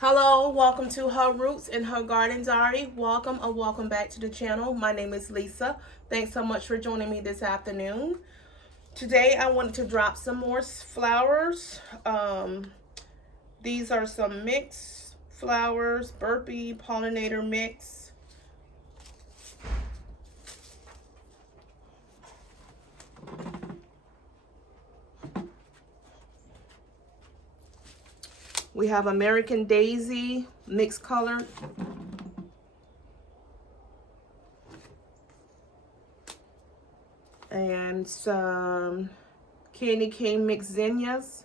Hello, welcome to Her Roots in Her Garden Diary. Welcome or welcome back to the channel. My name is Lisa. Thanks so much for joining me this afternoon. Today I wanted to drop some more flowers. These are some mixed flowers, burpee pollinator mix. We have American Daisy mixed color. And some candy cane mixed zinnias.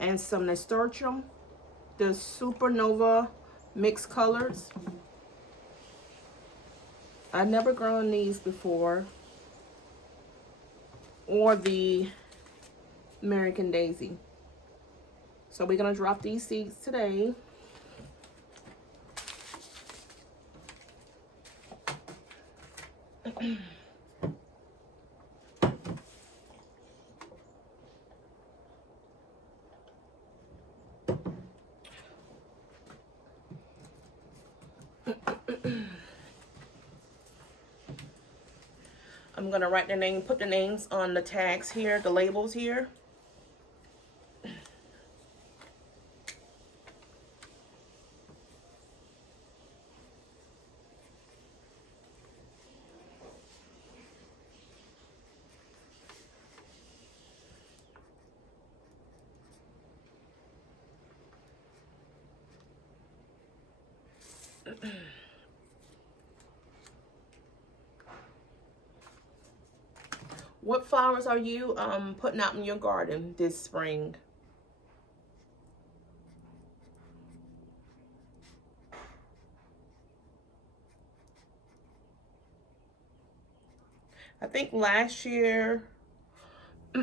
And some nasturtium, the supernova mixed colors. I've never grown these before, or the American Daisy. So we're gonna drop these seeds today. I'm gonna write the name, put the names on the tags here, the labels here. What flowers are you putting out in your garden this spring? I think last year I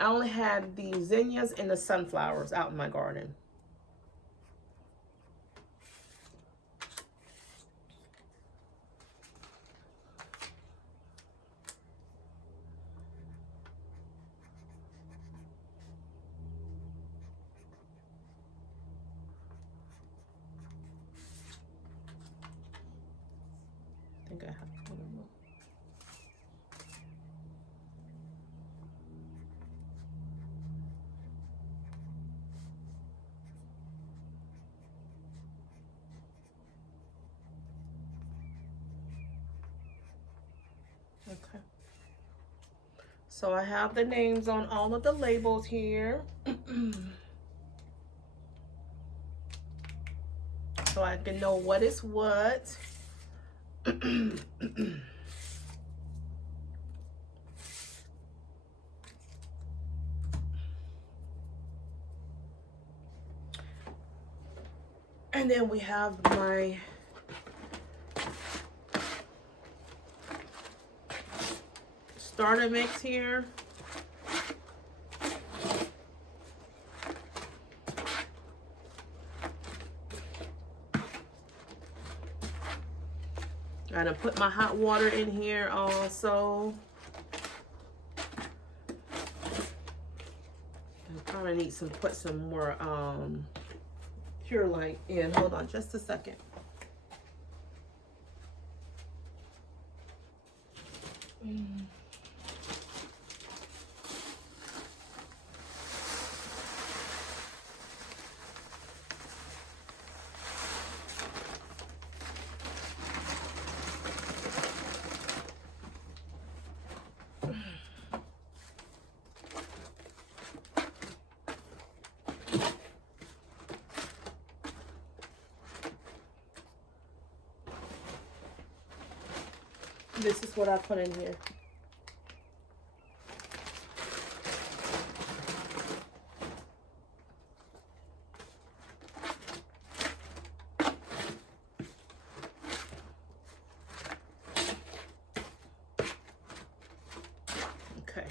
only had the zinnias and the sunflowers out in my garden. I think I have one more. Okay. So I have the names on all of the labels here. So I can know what is what. And then we have my starter mix here. I'm gonna put my hot water in here also. I probably need to put some more Pure Light in. Hold on just a second. This is what I put in here. Okay.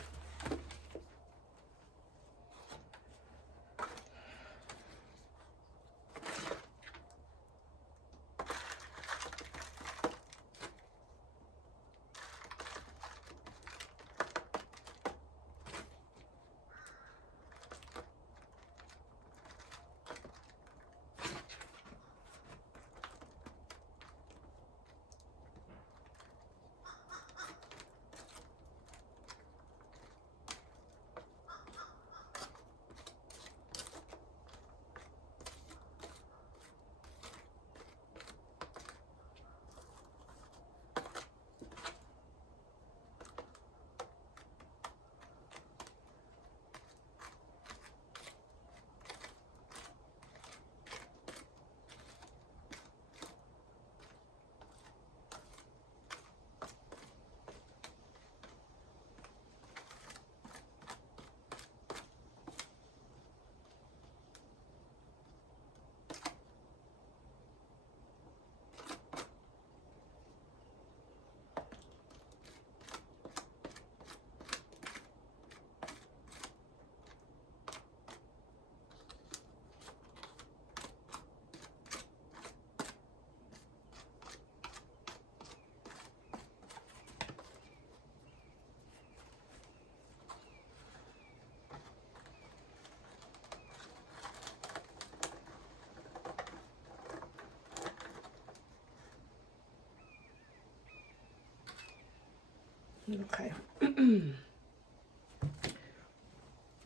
Okay.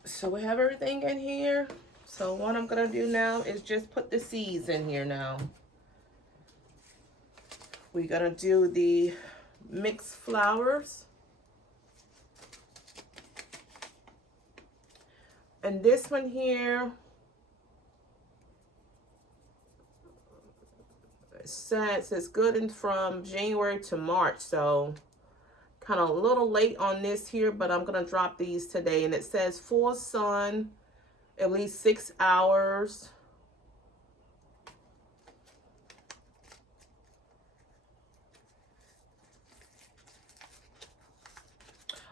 So we have everything in here. So what I'm gonna do now is just put the seeds in here now. We're gonna do the mixed flowers. And this one here says it's good and from January to March, so kind of a little late on this here, but I'm gonna drop these today. And it says full sun, at least 6 hours.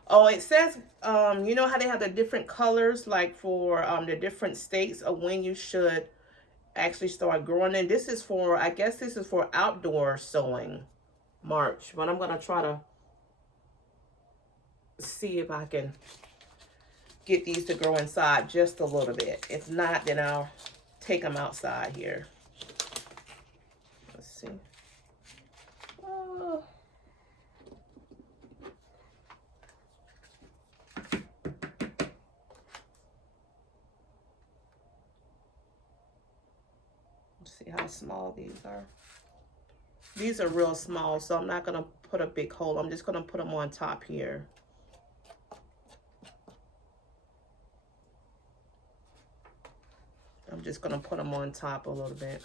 Oh, it says, you know how they have the different colors, like for the different states of when you should actually start growing it. This is for, I guess this is for outdoor sowing, March. But I'm going to try to see if I can get these to grow inside just a little bit. If not, then I'll take them outside here. Let's see. See how small these are. These are real small, so I'm not going to put a big hole. I'm just going to put them on top here. I'm just going to put them on top a little bit.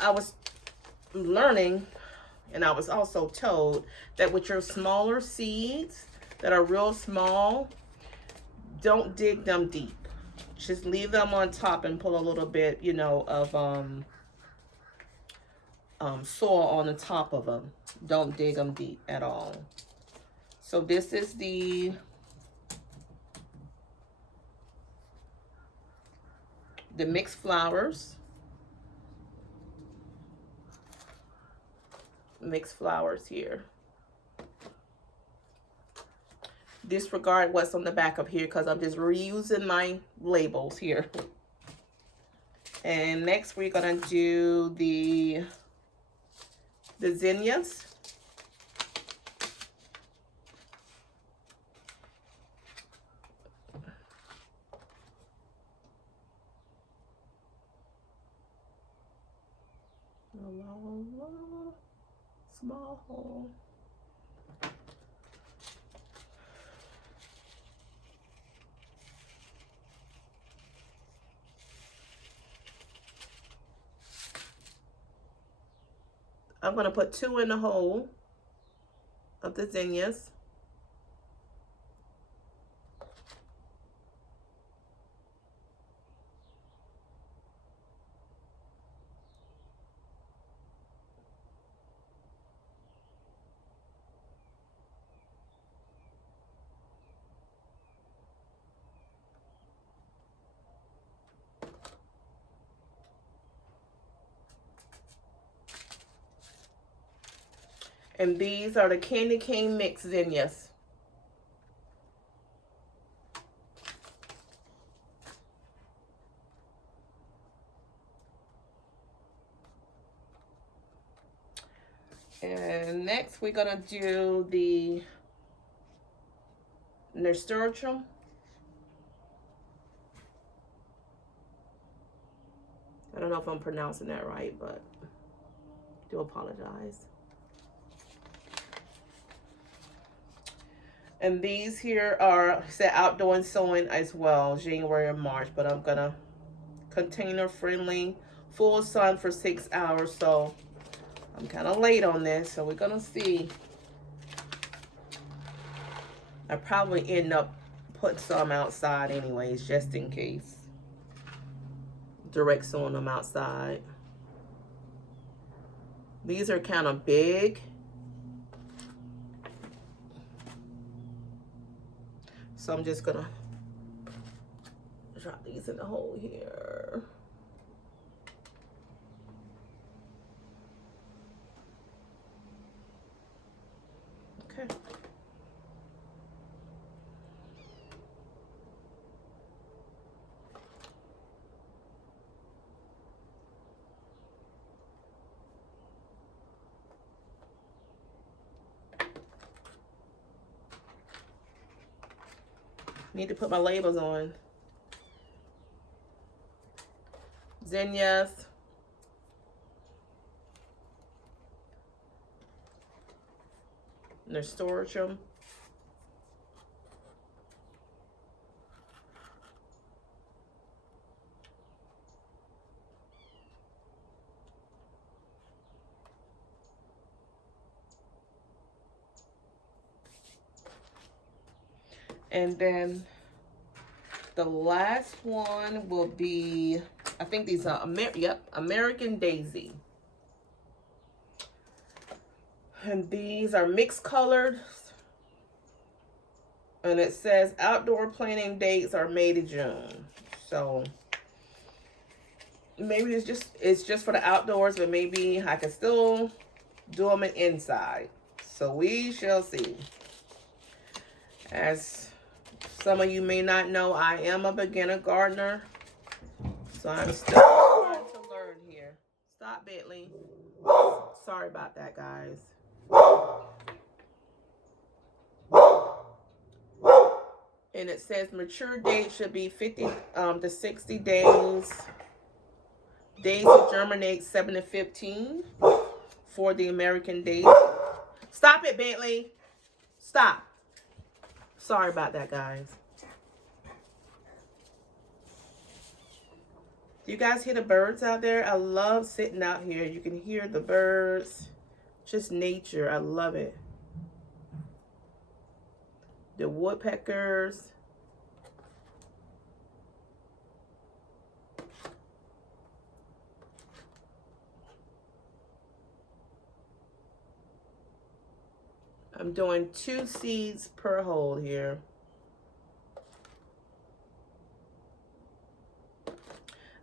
I was learning, and I was also told that with your smaller seeds that are real small, don't dig them deep. Just leave them on top and put a little bit, you know, of soil on the top of them. Don't dig them deep at all. So this is the mixed flowers. Mixed flowers here. Disregard what's on the back of here because I'm just reusing my labels here. And next we're gonna do the zinnias. Small hole. I'm going to put 2 in the hole of the zinnias. And these are the candy cane mix zinnias. And next we're gonna do the nasturtium. I don't know if I'm pronouncing that right, but I do apologize. And these here are set outdoor and sowing as well, January and March. But I'm gonna container friendly, full sun for 6 hours. So I'm kind of late on this, so we're gonna see. I probably end up putting some outside anyways, just in case. Direct sowing them outside. These are kind of big. So I'm just gonna drop these in the hole here. Okay. Need to put my labels on. Zinnias. Nasturtium. And then the last one will be, I think these are, American Daisy. And these are mixed colored. And it says outdoor planting dates are May to June. So maybe it's just for the outdoors, but maybe I can still do them inside. So we shall see. As some of you may not know, I am a beginner gardener. So I'm still trying to learn here. Stop, Bentley. Sorry about that, guys. And it says mature date should be 50 to 60 days. Days to germinate 7 to 15 for the American Daisy. Stop it, Bentley. Stop. Sorry about that, guys. Do you guys hear the birds out there? I love sitting out here. You can hear the birds. Just nature. I love it. The woodpeckers. I'm doing 2 seeds per hole here.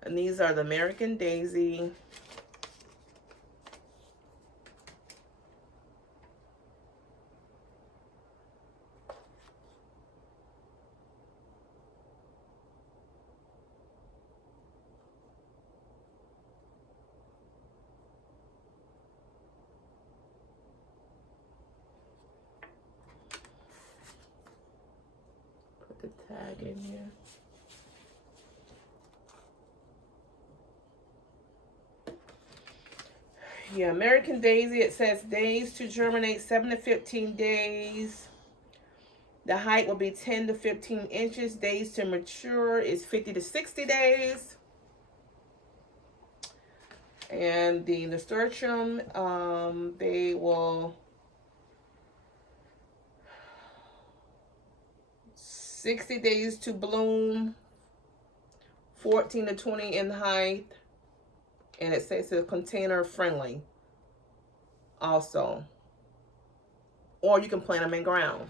And these are the American Daisy. Put the tag in here. Yeah, American Daisy, it says days to germinate 7 to 15 days. The height will be 10 to 15 inches. Days to mature is 50 to 60 days. And the nasturtium, they will 60 days to bloom, 14 to 20 in height. And it says it's container friendly also. Or you can plant them in ground.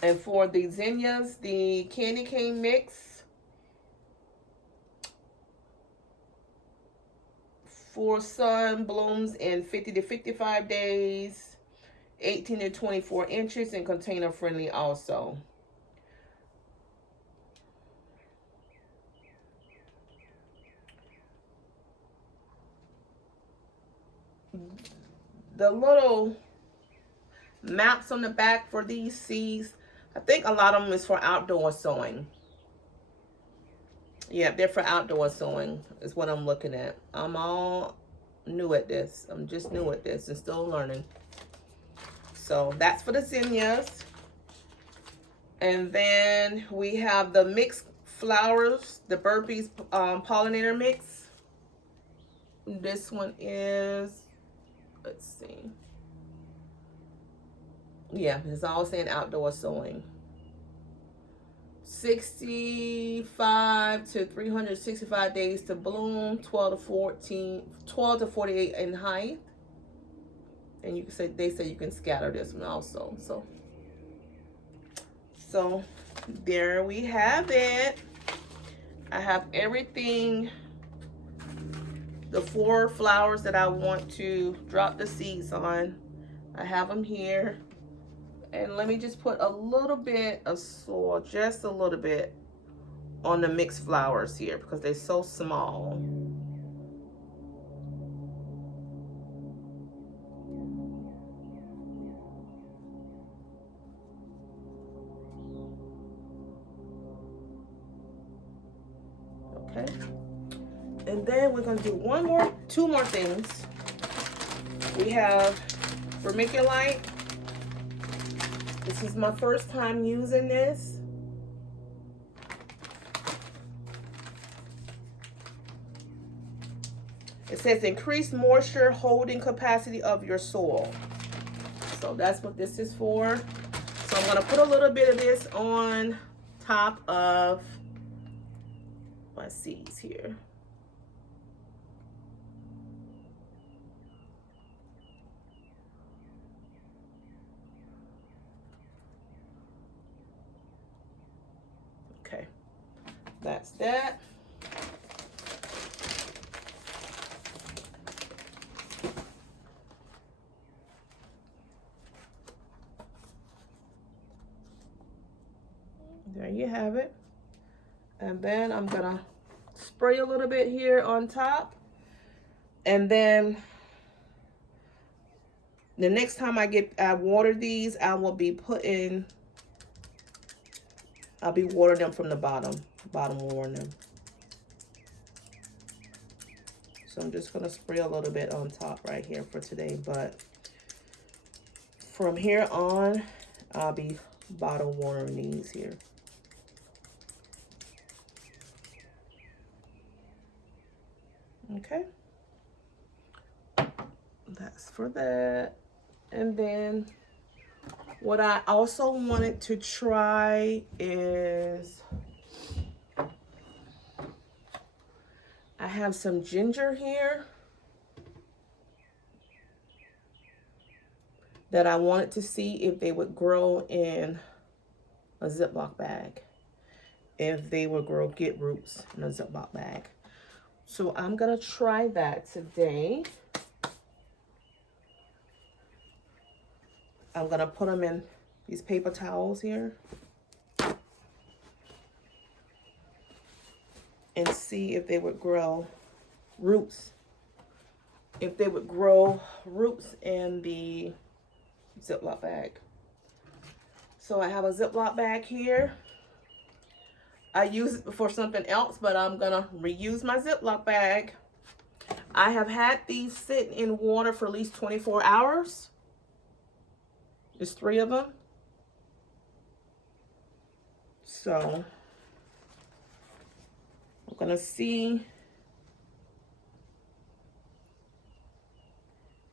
And for the zinnias, the candy cane mix for sun blooms in 50 to 55 days, 18 to 24 inches, and container friendly also. The little maps on the back for these seeds, I think a lot of them is for outdoor sowing. Yeah, they're for outdoor sowing is what I'm looking at. I'm all new at this. I'm just new at this and still learning. So that's for the zinnias. And then we have the mixed flowers, the Burpees pollinator mix. This one is, let's see. Yeah, it's all saying outdoor sowing. 65 to 365 days to bloom, 12 to 48 in height. And you can say, they say you can scatter this one also. So there we have it. I have everything, the 4 flowers that I want to drop the seeds on. I have them here. And let me just put a little bit of soil, just a little bit, on the mixed flowers here because they're so small. Okay. And then we're going to do two more things. We have vermiculite. This is my first time using this. It says increase moisture holding capacity of your soil. So that's what this is for. So I'm going to put a little bit of this on top of my seeds here. Okay, that's that. There you have it. And then I'm gonna spray a little bit here on top. And then the next time I water these, I'll be watering them from the bottom watering them. So I'm just gonna spray a little bit on top right here for today, but from here on, I'll be bottom watering these here. Okay, that's for that. And then what I also wanted to try is I have some ginger here that I wanted to see if they would grow in a Ziploc bag, if they would get roots in a Ziploc bag. So I'm gonna try that today. I'm gonna put them in these paper towels here and see if they would grow roots. If they would grow roots in the Ziploc bag. So I have a Ziploc bag here. I use it for something else, but I'm gonna reuse my Ziploc bag. I have had these sit in water for at least 24 hours. There's 3 of them. So I'm gonna see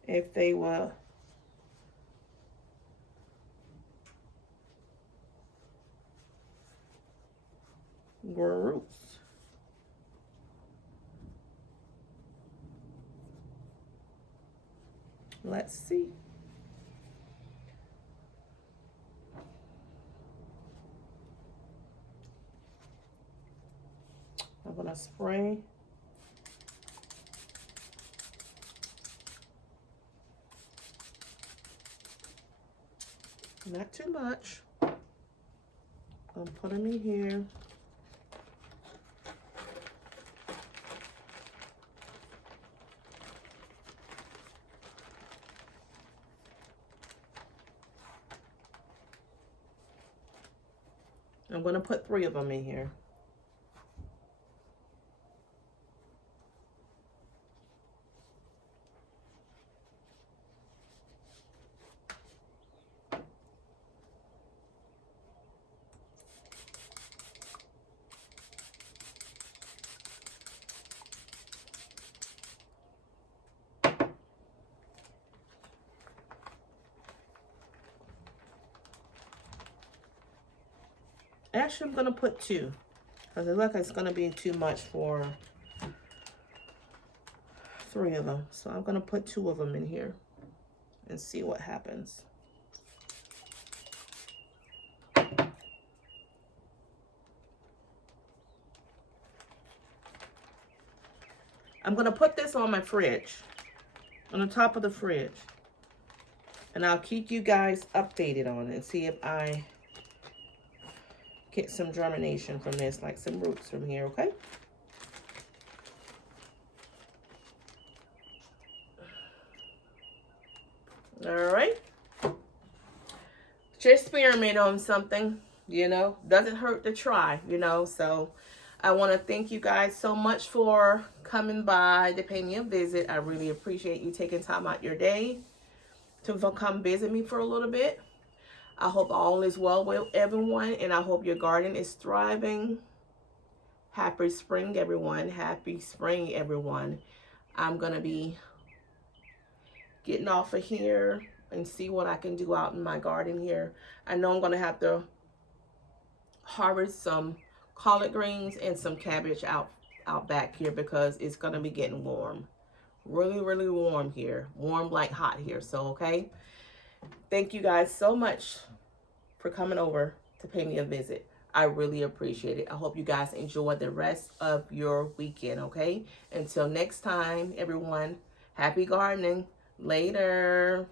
if they will grow roots. Let's see. I'm gonna spray. Not too much. I'm putting them in here. I'm going to put 3 of them in here. Actually, I'm going to put 2 because it looks like it's going to be too much for 3 of them. So I'm going to put 2 of them in here and see what happens. I'm going to put this on my fridge, on the top of the fridge. And I'll keep you guys updated on it and see if I get some germination from this, like some roots from here, okay? All right. Just experiment on something, you know. Doesn't hurt to try, you know. So I want to thank you guys so much for coming by to pay me a visit. I really appreciate you taking time out your day to come visit me for a little bit. I hope all is well with everyone, and I hope your garden is thriving. Happy spring, everyone. Happy spring, everyone. I'm going to be getting off of here and see what I can do out in my garden here. I know I'm going to have to harvest some collard greens and some cabbage out back here because it's going to be getting warm. Really, really warm here. Warm like hot here. So, okay. Thank you guys so much for coming over to pay me a visit. I really appreciate it. I hope you guys enjoy the rest of your weekend, okay? Until next time, everyone, happy gardening. Later.